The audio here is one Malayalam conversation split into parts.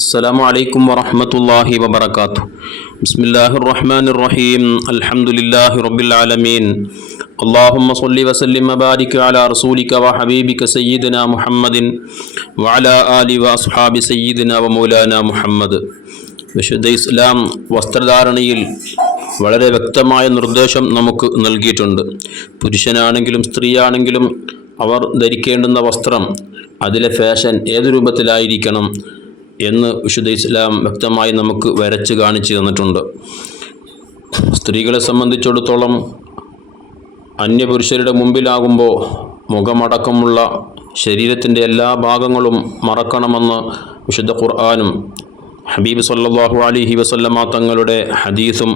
السلام عليكم ورحمة الله وبركاته بسم الله الرحمن الرحيم الحمد لله رب العالمين اللهم صل وسلم وبارك على رسولك وحبيبك سيدنا محمد وعلى آله وأصحاب سيدنا ومولانا محمد വിശുദ്ധ ഇസ്ലാം വസ്ത്രധാരണയിൽ വളരെ വ്യക്തമായ നിർദ്ദേശം നമുക്ക് നൽകിയിട്ടുണ്ട് പുരുഷനാണെങ്കിലും സ്ത്രീയാണെങ്കിലും അവർ ധരിക്കേണ്ടുന്ന വസ്ത്രം അതിലെ ഫാഷൻ ഏത് രൂപത്തിലായിരിക്കണം എന്ന് വിശുദ്ധ ഇസ്ലാം വ്യക്തമായി നമുക്ക് വരച്ച് കാണിച്ചു തന്നിട്ടുണ്ട്. സ്ത്രീകളെ സംബന്ധിച്ചിടത്തോളം അന്യപുരുഷരുടെ മുമ്പിലാകുമ്പോൾ മുഖമടക്കമുള്ള ശരീരത്തിന്റെ എല്ലാ ഭാഗങ്ങളും മറക്കണമെന്ന് വിശുദ്ധ ഖുർആാനും ഹബീബ് സല്ലാഹു അലിഹി വസല്ലമ തങ്ങളുടെ ഹദീസും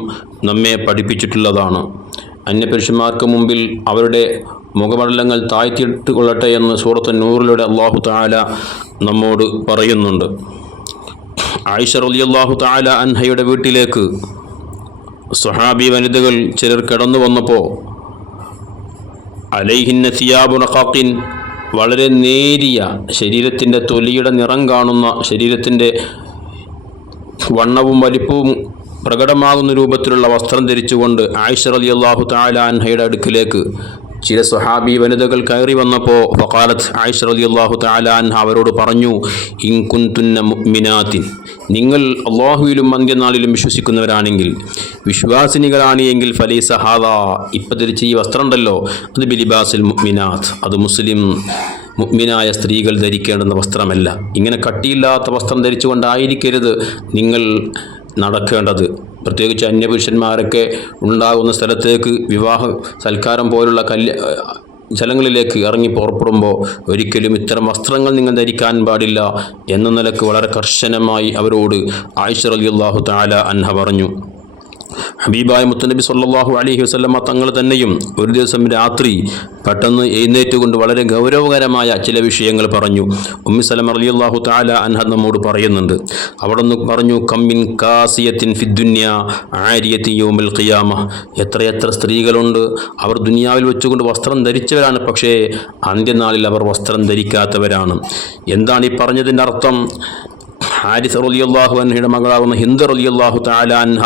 നമ്മെ പഠിപ്പിച്ചിട്ടുള്ളതാണ്. അന്യപുരുഷന്മാർക്ക് മുമ്പിൽ അവരുടെ മുഖമണ്ഡലങ്ങൾ താഴ്ത്തിയിട്ട് കൊള്ളട്ടെ എന്ന് സൂറത്ത് നൂറിലൂടെ അള്ളാഹു താല നമ്മോട് പറയുന്നുണ്ട്. ആയിഷ റളിയല്ലാഹു താല അൻഹയുടെ വീട്ടിലേക്ക് സുഹാബി വനിതകൾ ചിലർ കിടന്നു വന്നപ്പോൾ അലൈഹിന്ന സിയാബുണഖാക്കിൻ വളരെ നേരിയ ശരീരത്തിന്റെ തൊലിയുടെ നിറം കാണുന്ന ശരീരത്തിന്റെ വണ്ണവും വലിപ്പവും പ്രകടമാകുന്ന രൂപത്തിലുള്ള വസ്ത്രം ധരിച്ചുകൊണ്ട് ആയിഷ റളിയല്ലാഹു താല അൻഹയുടെ അടുക്കിലേക്ക് ചില സുഹാബി വനിതകൾ കയറി വന്നപ്പോൾ ഫഖാലത്ത് ആയിഷ റളിയല്ലാഹു തആല അൻഹ അവരോട് പറഞ്ഞു ഇൻ കുന്തുന്ന മുഅ്മിനാത്തിൻ. നിങ്ങൾ അള്ളാഹുവിലും അന്ത്യനാളിലും വിശ്വസിക്കുന്നവരാണെങ്കിൽ വിശ്വാസിനികളാണ് എങ്കിൽ ഫലീസ സഹാദ ഇപ്പം ധരിച്ച ഈ വസ്ത്രം ഉണ്ടല്ലോ അത് ബിലിബാസിൽ മുഅ്മിനാത്ത്. അത് മുസ്ലിം മുഗ്മിനായ സ്ത്രീകൾ ധരിക്കേണ്ടുന്ന വസ്ത്രമല്ല. ഇങ്ങനെ കട്ടിയില്ലാത്ത വസ്ത്രം ധരിച്ചുകൊണ്ടായിരിക്കരുത് നിങ്ങൾ നടക്കേണ്ടത്. പ്രത്യേകിച്ച് അന്യപുരുഷന്മാരൊക്കെ ഉണ്ടാകുന്ന സ്ഥലത്തേക്ക് വിവാഹ സൽക്കാരം പോലുള്ള കല്യ ജലങ്ങളിലേക്ക് ഇറങ്ങി പുറപ്പെടുമ്പോൾ ഒരിക്കലും ഇത്തരം വസ്ത്രങ്ങൾ നിങ്ങൾ ധരിക്കാൻ പാടില്ല എന്ന നിലയ്ക്ക് വളരെ കർശനമായി അവരോട് ആയിഷ റളിയല്ലാഹു താല അൻഹ പറഞ്ഞു. ഹബീബായ മുത്തനബി സല്ലല്ലാഹു അലഹി വസല്ലമ തങ്ങൾ തന്നെയും ഒരു ദിവസം രാത്രി പെട്ടെന്ന് എഴുന്നേറ്റുകൊണ്ട് വളരെ ഗൗരവകരമായ ചില വിഷയങ്ങൾ പറഞ്ഞു. ഉമ്മി സലം അലി അള്ളാഹു താല അൻഹ നമ്മോട് പറയുന്നുണ്ട്. അവിടെ നിന്ന് പറഞ്ഞു കമ്മിൻ കാസിയത്തിൻ ഫിദ്ദുന്യ ആരിയത്തി യൗമിൽ ഖിയാമ. എത്രയെത്ര സ്ത്രീകളുണ്ട്. അവർ ദുനിയാവിൽ വെച്ചുകൊണ്ട് വസ്ത്രം ധരിച്ചവരാണ് പക്ഷേ അന്ത്യനാളിൽ അവർ വസ്ത്രം ധരിക്കാത്തവരാണ്. എന്താണ് ഈ പറഞ്ഞതിന്റെ അർത്ഥം? ഹാരിസ് റലിയല്ലാഹു അൻഹയുടെ മകളാകുന്ന ഹിന്ദ് റലിയല്ലാഹു താലാൻഹ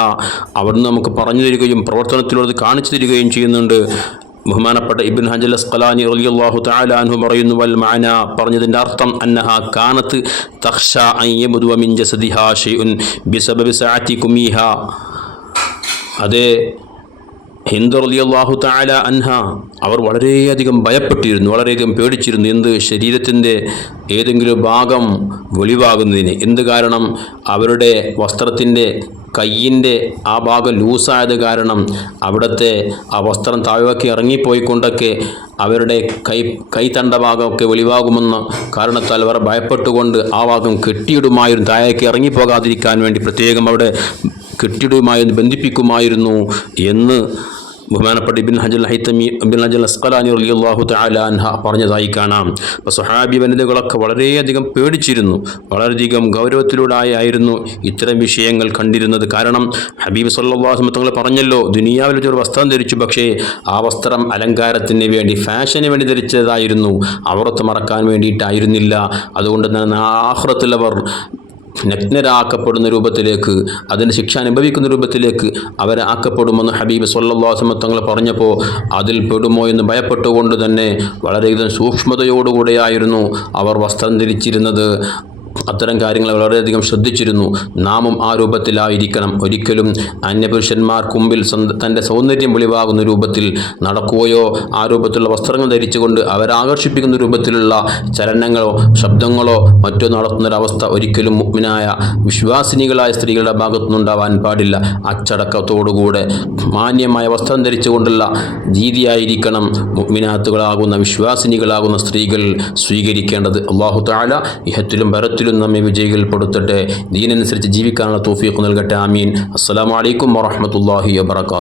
അവിടുന്ന് നമുക്ക് പറഞ്ഞു തരികയും പ്രവർത്തനത്തിലൂടെ കാണിച്ചു തരികയും ചെയ്യുന്നുണ്ട്. ബഹുമാനപ്പെട്ട ഇബിൻ ഹജൽ അസ്കലാനി റലിയല്ലാഹു താലാൻഹു പറയുന്നു വൽ മാന പറഞ്ഞതിന്റെ അർത്ഥം അന്നഹ കാനത്ത് തഖ്ഷ അയ്യബുദുവ മിൻ ജസദിഹാ ബിസബബി കുമീഹ അതേ ഹിന്ദു റളിയല്ലാഹു താല അൻഹ. അവർ വളരെയധികം ഭയപ്പെട്ടിരുന്നു വളരെയധികം പേടിച്ചിരുന്നു എന്ത് ശരീരത്തിന്റെ ഏതെങ്കിലും ഭാഗം വെളിവാകുന്നതിന്. എന്ത് കാരണം? അവരുടെ വസ്ത്രത്തിന്റെ കയ്യിന്റെ ആ ഭാഗം ലൂസായത് കാരണം അവിടുത്തെ ആ വസ്ത്രം താഴേക്ക് ഇറങ്ങിപ്പോയിക്കൊണ്ടൊക്കെ അവരുടെ കൈ കൈത്തണ്ട ഭാഗമൊക്കെ വെളിവാകുമെന്ന കാരണത്താൽ അവർ ഭയപ്പെട്ടുകൊണ്ട് ആ ഭാഗം കെട്ടിയിടുമായിരുന്നു താഴേക്ക് ഇറങ്ങിപ്പോകാതിരിക്കാൻ വേണ്ടി പ്രത്യേകം അവിടെ കെട്ടിടുമായിരുന്നു ബന്ധിപ്പിക്കുമായിരുന്നു എന്ന് ബഹുമാനപ്പെട്ട ഇബിൻ ഹജൽ ഹൈത്തമി ഇബിൻ ഹജൽ അസ്കലാനി അള്ളാഹു തആല അൻഹ പറഞ്ഞതായി കാണാം. അപ്പോൾ സുഹാബി വനിതകളൊക്കെ വളരെയധികം പേടിച്ചിരുന്നു. വളരെയധികം ഗൗരവത്തിലൂടെയായിരുന്നു ഇത്തരം വിഷയങ്ങൾ കണ്ടിരുന്നത്. കാരണം ഹബീബ് സല്ലാഹു തങ്ങൾ പറഞ്ഞല്ലോ ദുനിയാവിൽ ഒരു വസ്ത്രം ധരിച്ചു പക്ഷേ ആ വസ്ത്രം അലങ്കാരത്തിന് വേണ്ടി ഫാഷന് വേണ്ടി ധരിച്ചതായിരുന്നു. അവർത്ത് മറക്കാൻ വേണ്ടിയിട്ടായിരുന്നില്ല. അതുകൊണ്ട് തന്നെ ആഹ്റത്തിൽ അവർ നഗ്നരാക്കപ്പെടുന്ന രൂപത്തിലേക്ക് അതിന് ശിക്ഷ അനുഭവിക്കുന്ന രൂപത്തിലേക്ക് അവരെ ആക്കപ്പെടുമെന്ന് ഹബീബ് സല്ലാസ്മ തങ്ങൾ പറഞ്ഞപ്പോൾ അതിൽ പെടുമോ എന്ന് ഭയപ്പെട്ടുകൊണ്ട് തന്നെ വളരെയധികം സൂക്ഷ്മതയോടുകൂടെയായിരുന്നു അവർ വസ്ത്രം ധരിച്ചിരുന്നത്. അത്തരം കാര്യങ്ങൾ വളരെയധികം ശ്രദ്ധിച്ചിരുന്നു. നാമും ആ രൂപത്തിലായിരിക്കണം. ഒരിക്കലും അന്യപുരുഷന്മാർക്ക് മുമ്പിൽ തന്റെ സൗന്ദര്യം വെളിവാകുന്ന രൂപത്തിൽ നടക്കുകയോ ആ രൂപത്തിലുള്ള വസ്ത്രങ്ങൾ ധരിച്ചുകൊണ്ട് അവരാകർഷിപ്പിക്കുന്ന രൂപത്തിലുള്ള ചലനങ്ങളോ ശബ്ദങ്ങളോ മറ്റോ നടത്തുന്നൊരവസ്ഥ ഒരിക്കലും മുഗ്മിനായ വിശ്വാസിനികളായ സ്ത്രീകളുടെ ഭാഗത്തുനിന്നുണ്ടാവാൻ പാടില്ല. അച്ചടക്കത്തോടുകൂടെ മാന്യമായ വസ്ത്രം ധരിച്ചുകൊണ്ടുള്ള രീതിയായിരിക്കണം മുഗ്മിനാത്തുകളാകുന്ന വിശ്വാസിനികളാകുന്ന സ്ത്രീകൾ സ്വീകരിക്കേണ്ടത്. അള്ളാഹു താല ഇഹത്തിലും ഭരത്തിലും നമ്മെ വിജയികൾപ്പെടുത്തട്ടെ. ദീനനുസരിച്ച് ജീവിക്കാനുള്ള തോഫീക്ക് നൽകട്ടെ. ആമീൻ. അസ്സലാമു അലൈക്കും വറഹ്മത്തുള്ളാഹി വബറകാതുഹു